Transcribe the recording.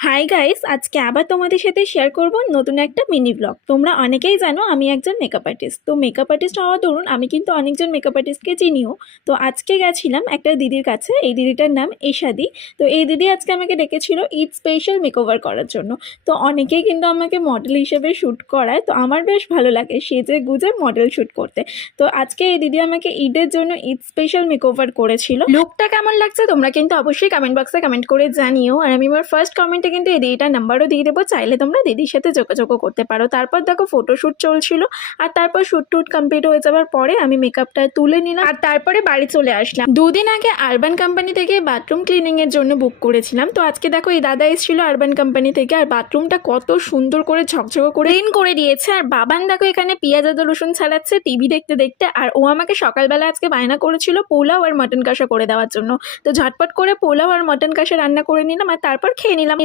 Hi guys, আজকে আবার তোমাদের সাথে শেয়ার করব নতুন একটা মিনি ব্লগ। তোমরা অনেকেই জানো আমি একজন মেকআপ আর্টিস্ট। তো মেকআপ আর্টিস্ট হওয়া ধরুন আমি কিন্তু অনেকজন মেকআপ আর্টিস্টকে চিনিও। তো আজকে গেছিলাম একটা দিদির কাছে, এই দিদিটার নাম এশাদি। তো এই দিদি আজকে আমাকে ডেকেছিল ঈদ স্পেশাল মেকওভার করার জন্য। তো অনেকেই কিন্তু আমাকে মডেল হিসেবে শ্যুট করায়, তো আমার বেশ ভালো লাগে সেজে গুজে মডেল শ্যুট করতে। তো আজকে এই দিদি আমাকে ঈদের জন্য ঈদ স্পেশাল মেকওভার করেছিল। লুকটা কেমন লাগছে তোমরা কিন্তু অবশ্যই কমেন্ট বক্সে কমেন্ট করে জানিও। আর আমি আমার ফার্স্ট কমেন্টে কিন্তু এই দিদিটার নাম্বারও দিয়ে দেবো, চাইলে তোমরা দিদির সাথে যোগাযোগও করতে পারো। তারপর দেখো ফটোশ্যুট চলছিল, আর তারপর শ্যুট টুট কমপ্লিট হয়ে যাওয়ার পরে আমি মেকআপটা তুলে নিলাম আর তারপরে বাড়ি চলে আসলাম। দুদিন আগে আরবান কোম্পানি থেকে বাথরুম ক্লিনিং এর জন্য বুক করেছিলাম। তো আজকে দেখো এই দাদা এসেছিল আরবান কোম্পানি থেকে, আর বাথরুমটা কত সুন্দর করে ঝকঝক করে ক্লিন করে দিয়েছে। আর বাবান দেখো এখানে পেঁয়াজ আদা রসুন ছাড়াচ্ছে টিভি দেখতে দেখতে। আর ও আমাকে সকালবেলা আজকে বায়না করেছিল পোলাও আর মটন কষা করে দেওয়ার জন্য। তো ঝটপট করে পোলাও আর মটন কষা রান্না করে নিলাম আর তারপর খেয়ে নিলাম।